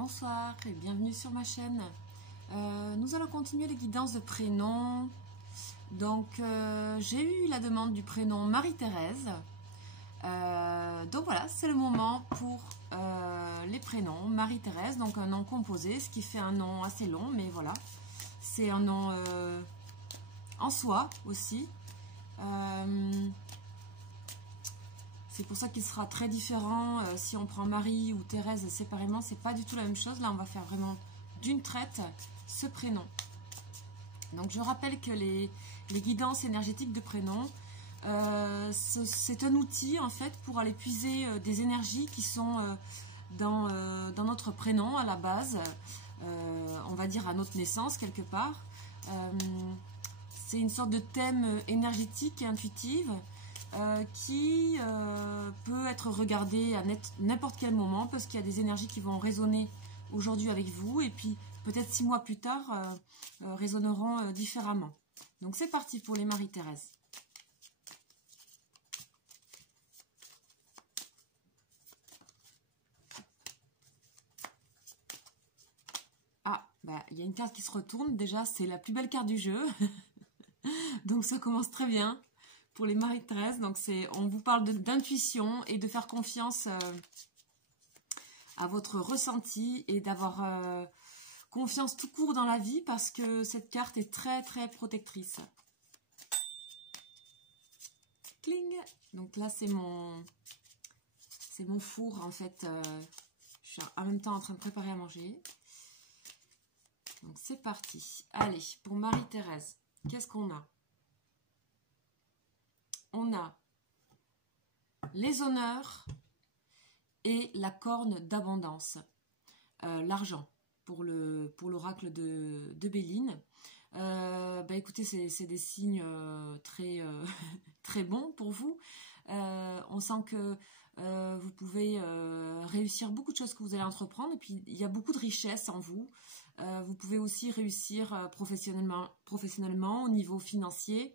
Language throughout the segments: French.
Bonsoir et bienvenue sur ma chaîne. Nous allons continuer les guidances de prénoms. Donc j'ai eu la demande du prénom Marie-Thérèse. Donc voilà, c'est le moment pour les prénoms. Marie-Thérèse, donc un nom composé, ce qui fait un nom assez long, mais voilà. C'est un nom en soi aussi. C'est pour ça qu'il sera très différent si on prend Marie ou Thérèse séparément, c'est pas du tout la même chose. Là, on va faire vraiment d'une traite ce prénom. Donc, je rappelle que les guidances énergétiques de prénoms, c'est un outil en fait pour aller puiser des énergies qui sont dans notre prénom à la base, on va dire à notre naissance quelque part. C'est une sorte de thème énergétique et intuitive qui peut être regardé à n'importe quel moment parce qu'il y a des énergies qui vont résonner aujourd'hui avec vous et puis peut-être 6 mois plus tard résonneront différemment. Donc c'est parti pour les Marie-Thérèse. Ah, bah, il y a une carte qui se retourne, déjà c'est la plus belle carte du jeu, donc ça commence très bien. Pour les Marie-Thérèse, donc on vous parle d'intuition et de faire confiance à votre ressenti et d'avoir confiance tout court dans la vie parce que cette carte est très très protectrice. Cling. Donc là c'est mon four en fait. Je suis en même temps en train de préparer à manger. Donc c'est parti. Allez, pour Marie-Thérèse, qu'est-ce qu'on a? On a les honneurs et la corne d'abondance, l'argent pour l'oracle de Béline. Bah écoutez, c'est des signes très, très bons pour vous. On sent que vous pouvez réussir beaucoup de choses que vous allez entreprendre et puis il y a beaucoup de richesse en vous. Vous pouvez aussi réussir professionnellement au niveau financier.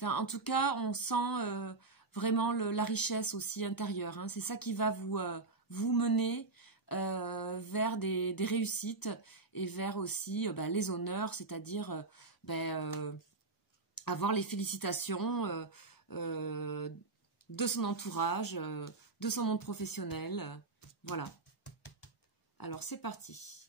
Enfin, en tout cas, on sent vraiment la richesse aussi intérieure. Hein. C'est ça qui va vous mener vers des réussites et vers aussi les honneurs, c'est-à-dire avoir les félicitations de son entourage, de son monde professionnel. Voilà. Alors, c'est parti.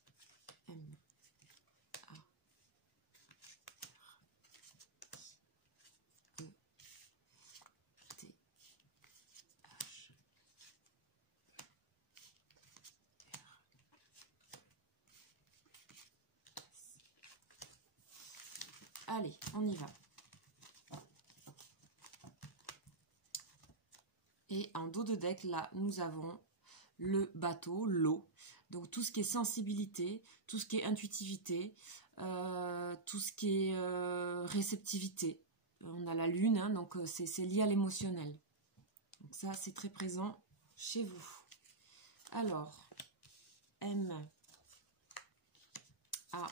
Allez, on y va. Et en dos de deck, là, nous avons le bateau, l'eau. Donc, tout ce qui est sensibilité, tout ce qui est intuitivité, tout ce qui est réceptivité. On a la lune, hein, donc c'est lié à l'émotionnel. Donc, ça, c'est très présent chez vous. Alors, M, A,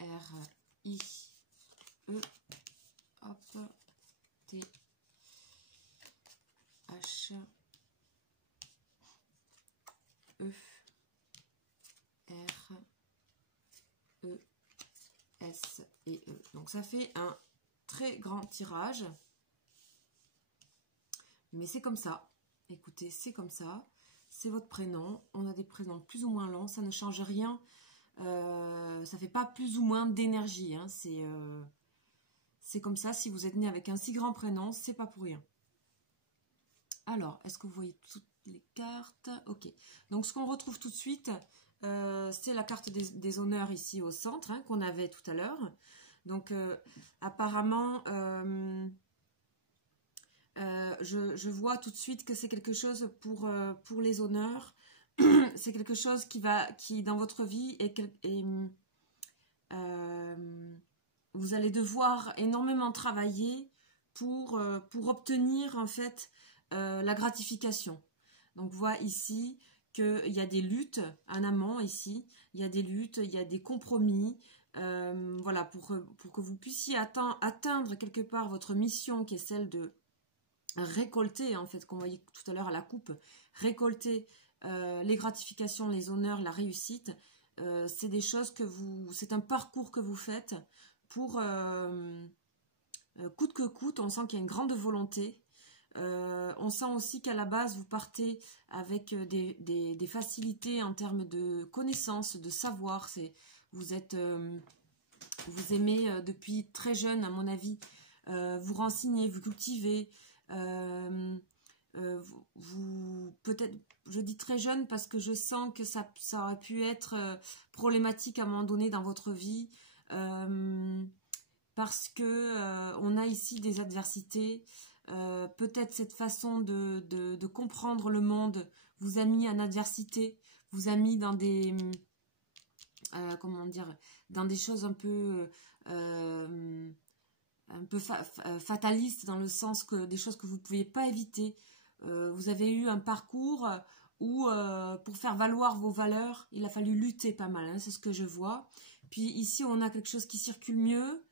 R, I, E, hop, T, H, E, R, E, S et E. Donc ça fait un très grand tirage. Mais c'est comme ça. Écoutez, c'est comme ça. C'est votre prénom. On a des prénoms plus ou moins longs. Ça ne change rien. Ça fait pas plus ou moins d'énergie. Hein. C'est comme ça. Si vous êtes né avec un si grand prénom, c'est pas pour rien. Alors, est-ce que vous voyez toutes les cartes? Ok. Donc, ce qu'on retrouve tout de suite, c'est la carte des honneurs ici au centre, hein, qu'on avait tout à l'heure. Donc, apparemment, je vois tout de suite que c'est quelque chose pour les honneurs. C'est quelque chose qui dans votre vie, vous allez devoir énormément travailler pour obtenir en fait la gratification. Donc, on voit ici qu'il y a des luttes en amont ici. Il y a des luttes, il y a des compromis. Voilà, pour que vous puissiez atteindre quelque part votre mission qui est celle de récolter, en fait, qu'on voyait tout à l'heure à la coupe, récolter les gratifications, les honneurs, la réussite, c'est des choses c'est un parcours que vous faites pour coûte que coûte. On sent qu'il y a une grande volonté. On sent aussi qu'à la base, vous partez avec des facilités en termes de connaissances, de savoir. Vous aimez depuis très jeune, à mon avis, vous renseigner, vous cultiver. Peut-être, je dis très jeune parce que je sens que ça aurait pu être problématique à un moment donné dans votre vie. Parce que on a ici des adversités. Peut-être cette façon de comprendre le monde vous a mis en adversité, vous a mis dans des comment dire, dans des choses un peu fatalistes, dans le sens que des choses que vous ne pouviez pas éviter. Vous avez eu un parcours où pour faire valoir vos valeurs, il a fallu lutter pas mal, hein, c'est ce que je vois. Puis ici on a quelque chose qui circule mieux.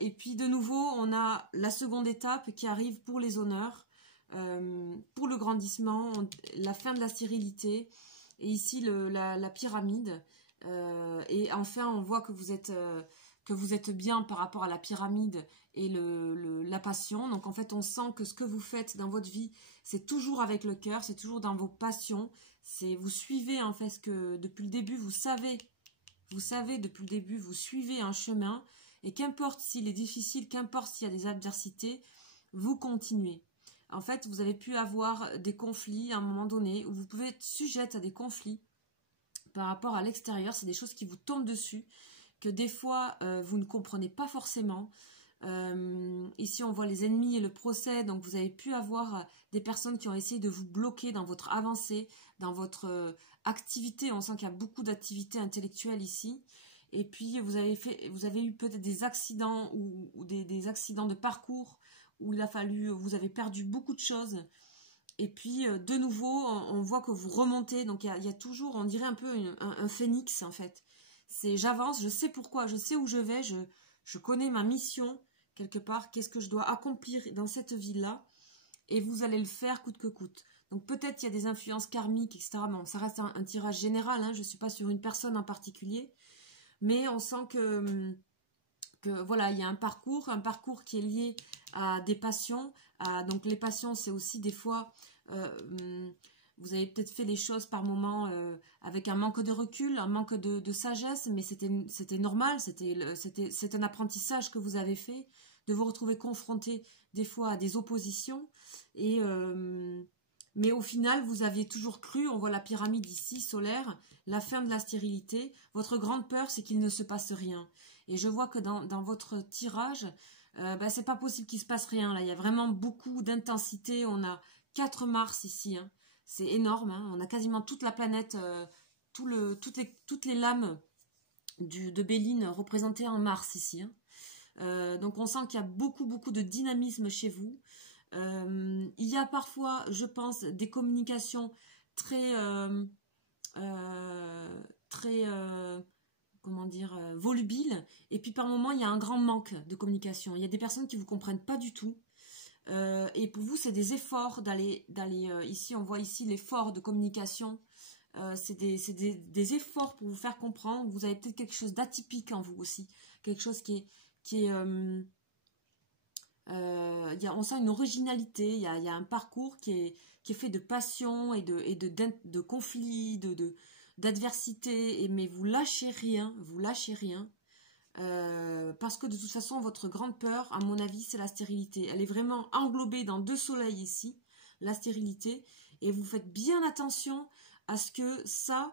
Et puis de nouveau on a la seconde étape qui arrive pour les honneurs, pour le grandissement, la fin de la stérilité, et ici la pyramide, et enfin on voit que vous êtes bien par rapport à la pyramide et la passion. Donc en fait on sent que ce que vous faites dans votre vie, c'est toujours avec le cœur, c'est toujours dans vos passions, vous suivez en fait ce que depuis le début vous savez depuis le début, vous suivez un chemin. Et qu'importe s'il est difficile, qu'importe s'il y a des adversités, vous continuez. En fait, vous avez pu avoir des conflits à un moment donné, où vous pouvez être sujette à des conflits par rapport à l'extérieur. C'est des choses qui vous tombent dessus, que des fois, vous ne comprenez pas forcément. Ici, on voit les ennemis et le procès. Donc, vous avez pu avoir des personnes qui ont essayé de vous bloquer dans votre avancée, dans votre activité. On sent qu'il y a beaucoup d'activités intellectuelles ici. Et puis, vous avez eu peut-être des accidents ou des accidents de parcours où vous avez perdu beaucoup de choses. Et puis, de nouveau, on voit que vous remontez. Donc, il y a toujours, on dirait un peu un phénix, en fait. J'avance, je sais pourquoi, je sais où je vais, je connais ma mission, quelque part, qu'est-ce que je dois accomplir dans cette vie-là. Et vous allez le faire coûte que coûte. Donc, peut-être il y a des influences karmiques, etc. Bon, ça reste un tirage général, hein, je ne suis pas sur une personne en particulier. Mais on sent que voilà, il y a un parcours qui est lié à des passions. Donc les passions, c'est aussi des fois, vous avez peut-être fait les choses par moments avec un manque de recul, un manque de sagesse, mais c'était normal, c'est un apprentissage que vous avez fait, de vous retrouver confronté des fois à des oppositions. Mais au final, vous aviez toujours cru, on voit la pyramide ici, solaire, la fin de la stérilité. Votre grande peur, c'est qu'il ne se passe rien. Et je vois que dans votre tirage, c'est pas possible qu'il se passe rien. Là, il y a vraiment beaucoup d'intensité. On a 4 Mars ici. Hein. C'est énorme. Hein. On a quasiment toute la planète, toutes les lames de Béline représentées en Mars ici. Hein. Donc on sent qu'il y a beaucoup de dynamisme chez vous. Il y a parfois, je pense, des communications très volubiles, et puis par moments il y a un grand manque de communication. Il y a des personnes qui vous comprennent pas du tout, et pour vous c'est des efforts d'aller ici on voit ici l'effort de communication. C'est des efforts pour vous faire comprendre. Vous avez peut-être quelque chose d'atypique en vous aussi, quelque chose qui est on sent une originalité, il y a un parcours qui est fait de passion et de conflits, d'adversité, mais vous lâchez rien, parce que de toute façon votre grande peur, à mon avis, c'est la stérilité. Elle est vraiment englobée dans 2 soleils ici, la stérilité, et vous faites bien attention à ce que ça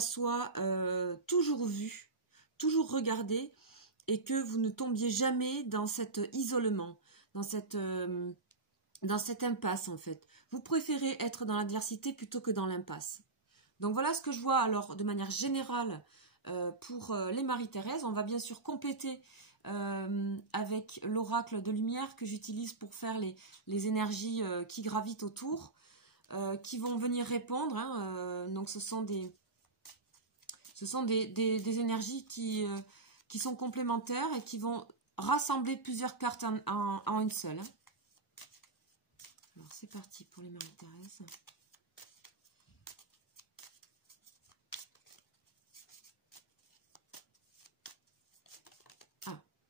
soit toujours vu, toujours regardé, et que vous ne tombiez jamais dans cet isolement, dans cette impasse en fait. Vous préférez être dans l'adversité plutôt que dans l'impasse. Donc voilà ce que je vois alors de manière générale pour les Marie-Thérèse. On va bien sûr compléter avec l'oracle de lumière que j'utilise pour faire les énergies qui gravitent autour, qui vont venir répondre. Hein, donc ce sont des énergies qui sont complémentaires et qui vont rassembler plusieurs cartes en une seule. Alors c'est parti pour les Marie-Thérèse.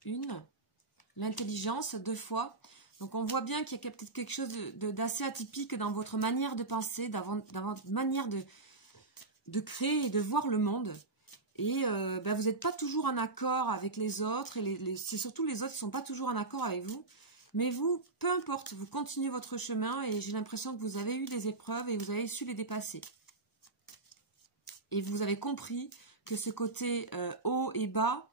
Une. L'intelligence, 2 fois. Donc on voit bien qu'il y a peut-être quelque chose d'assez atypique dans votre manière de penser, dans votre manière de créer et de voir le monde. Et vous n'êtes pas toujours en accord avec les autres, et c'est surtout les autres qui ne sont pas toujours en accord avec vous. Mais vous, peu importe, vous continuez votre chemin et j'ai l'impression que vous avez eu des épreuves et vous avez su les dépasser. Et vous avez compris que ce côté haut et bas,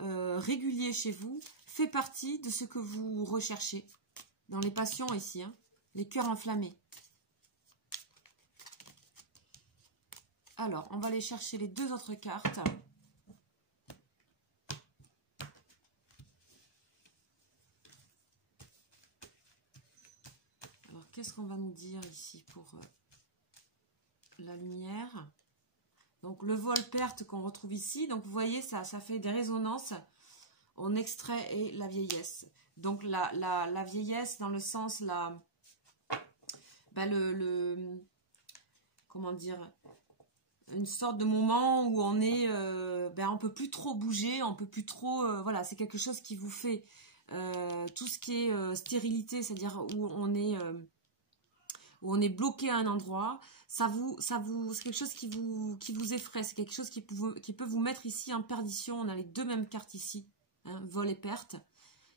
régulier chez vous, fait partie de ce que vous recherchez. Dans les passions ici, hein, les cœurs enflammés. Alors, on va aller chercher les 2 autres cartes. Alors, qu'est-ce qu'on va nous dire ici pour la lumière? Donc, le vol-perte qu'on retrouve ici. Donc, vous voyez, ça fait des résonances en extrait et la vieillesse. Donc, la vieillesse dans le sens, comment dire, une sorte de moment où on est, on peut plus trop bouger, on peut plus trop, voilà, c'est quelque chose qui vous fait tout ce qui est stérilité, c'est-à-dire où on est bloqué à un endroit, c'est quelque chose qui vous effraie, c'est quelque chose qui peut vous mettre ici en perdition. On a les 2 mêmes cartes ici, hein, vol et perte.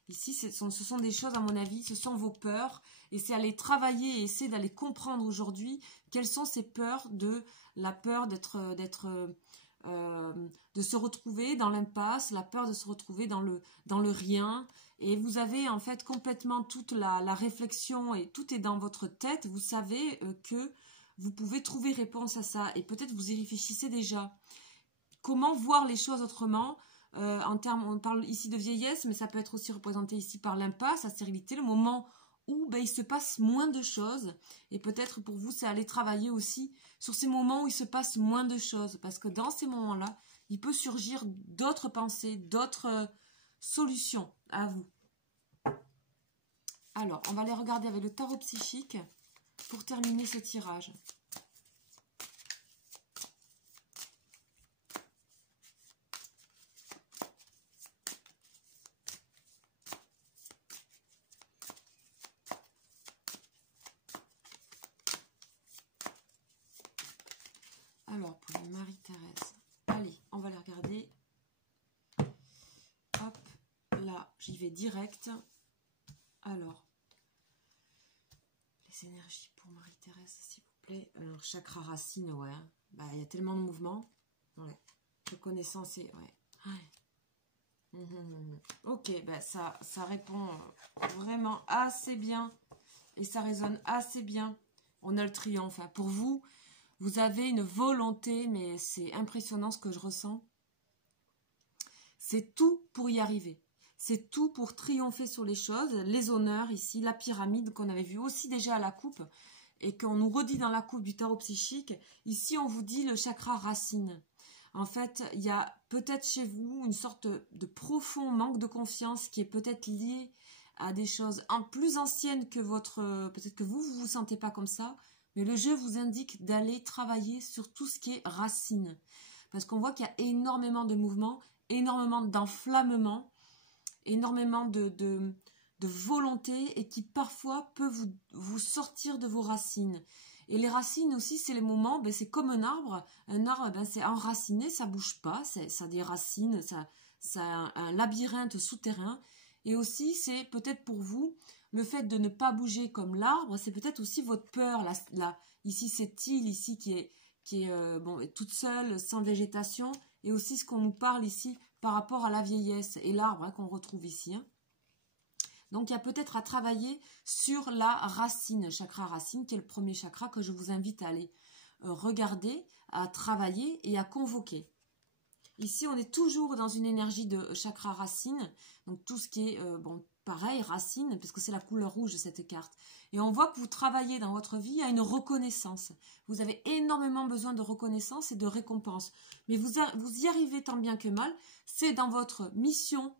Ici, ce sont des choses, à mon avis, ce sont vos peurs. Et c'est aller travailler et essayer d'aller comprendre aujourd'hui quelles sont ces peurs, la peur de se retrouver dans l'impasse, la peur de se retrouver dans le rien. Et vous avez en fait complètement toute la réflexion et tout est dans votre tête. Vous savez que vous pouvez trouver réponse à ça. Et peut-être vous y réfléchissez déjà. Comment voir les choses autrement ? On parle ici de vieillesse, mais ça peut être aussi représenté ici par l'impasse, la stérilité, le moment où il se passe moins de choses. Et peut-être pour vous, c'est aller travailler aussi sur ces moments où il se passe moins de choses. Parce que dans ces moments-là, il peut surgir d'autres pensées, d'autres solutions à vous. Alors, on va aller regarder avec le tarot psychique pour terminer ce tirage. Alors, pour Marie-Thérèse, allez, on va la regarder. Hop, là, j'y vais direct. Alors, les énergies pour Marie-Thérèse, s'il vous plaît. Alors, chakra racine, ouais. Il y a tellement de mouvements. Ouais. Reconnaissance et... Ouais. Ok, ça répond vraiment assez bien. Et ça résonne assez bien. On a le triomphe. Pour vous... Vous avez une volonté, mais c'est impressionnant ce que je ressens. C'est tout pour y arriver. C'est tout pour triompher sur les choses. Les honneurs ici, la pyramide qu'on avait vu aussi déjà à la coupe et qu'on nous redit dans la coupe du tarot psychique. Ici, on vous dit le chakra racine. En fait, il y a peut-être chez vous une sorte de profond manque de confiance qui est peut-être lié à des choses plus anciennes que votre... Peut-être que vous vous sentez pas comme ça. Mais le jeu vous indique d'aller travailler sur tout ce qui est racine. Parce qu'on voit qu'il y a énormément de mouvements, énormément d'enflammement, énormément de volonté et qui parfois peut vous sortir de vos racines. Et les racines aussi, c'est les moments, c'est comme un arbre. Un arbre, c'est enraciné, ça ne bouge pas, ça a des racines, ça a un labyrinthe souterrain. Et aussi, c'est peut-être pour vous... Le fait de ne pas bouger comme l'arbre, c'est peut-être aussi votre peur. Ici, cette île ici qui est toute seule, sans végétation. Et aussi ce qu'on nous parle ici par rapport à la vieillesse et l'arbre qu'on retrouve ici. Hein. Donc, il y a peut-être à travailler sur la racine, chakra racine, qui est le premier chakra que je vous invite à aller regarder, à travailler et à convoquer. Ici, on est toujours dans une énergie de chakra racine. Donc, tout ce qui est... pareil, racine, parce que c'est la couleur rouge de cette carte. Et on voit que vous travaillez dans votre vie à une reconnaissance. Vous avez énormément besoin de reconnaissance et de récompense. Mais vous y arrivez tant bien que mal. C'est dans votre mission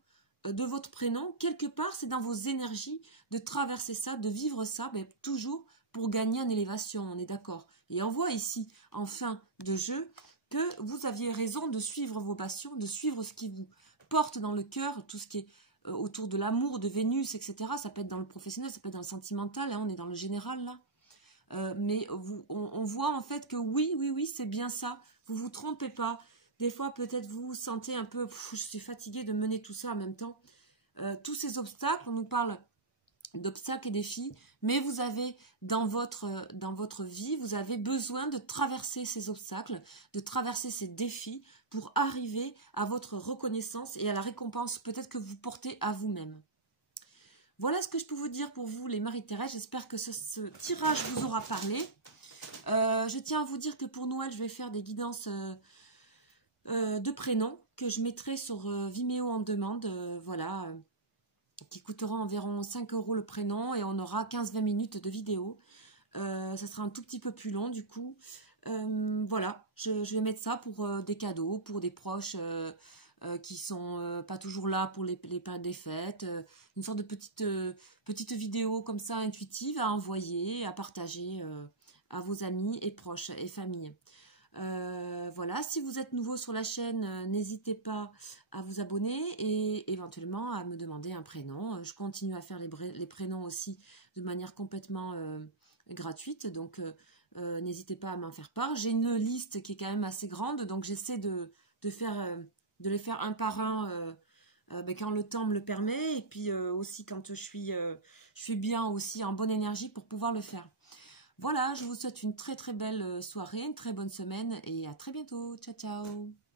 de votre prénom. Quelque part, c'est dans vos énergies de traverser ça, de vivre ça, toujours pour gagner en élévation, on est d'accord. Et on voit ici, en fin de jeu, que vous aviez raison de suivre vos passions, de suivre ce qui vous porte dans le cœur, tout ce qui est autour de l'amour, de Vénus, etc. Ça peut être dans le professionnel, ça peut être dans le sentimental, hein, on est dans le général là. Mais on voit en fait que oui, c'est bien ça. Vous vous trompez pas. Des fois, peut-être vous vous sentez un peu, je suis fatiguée de mener tout ça en même temps. Tous ces obstacles, on nous parle d'obstacles et défis, mais vous avez dans votre vie, vous avez besoin de traverser ces obstacles, de traverser ces défis pour arriver à votre reconnaissance et à la récompense peut-être que vous portez à vous-même. Voilà ce que je peux vous dire pour vous les Marie-Thérèse. J'espère que ce tirage vous aura parlé. Je tiens à vous dire que pour Noël, je vais faire des guidances de prénoms que je mettrai sur Vimeo en demande. Voilà, qui coûteront environ 5 € le prénom et on aura 15-20 minutes de vidéo. Ça sera un tout petit peu plus long du coup. Voilà, je vais mettre ça pour des cadeaux, pour des proches qui sont pas toujours là pour les périodes des fêtes. Une sorte de petite vidéo comme ça intuitive à envoyer, à partager à vos amis et proches et familles. Voilà, si vous êtes nouveau sur la chaîne, n'hésitez pas à vous abonner et éventuellement à me demander un prénom. Je continue à faire les prénoms aussi de manière complètement gratuite, donc n'hésitez pas à m'en faire part. J'ai une liste qui est quand même assez grande, donc j'essaie de les faire un par un quand le temps me le permet, et puis aussi quand je suis bien aussi en bonne énergie pour pouvoir le faire. Voilà, je vous souhaite une très très belle soirée, une très bonne semaine et à très bientôt. Ciao, ciao!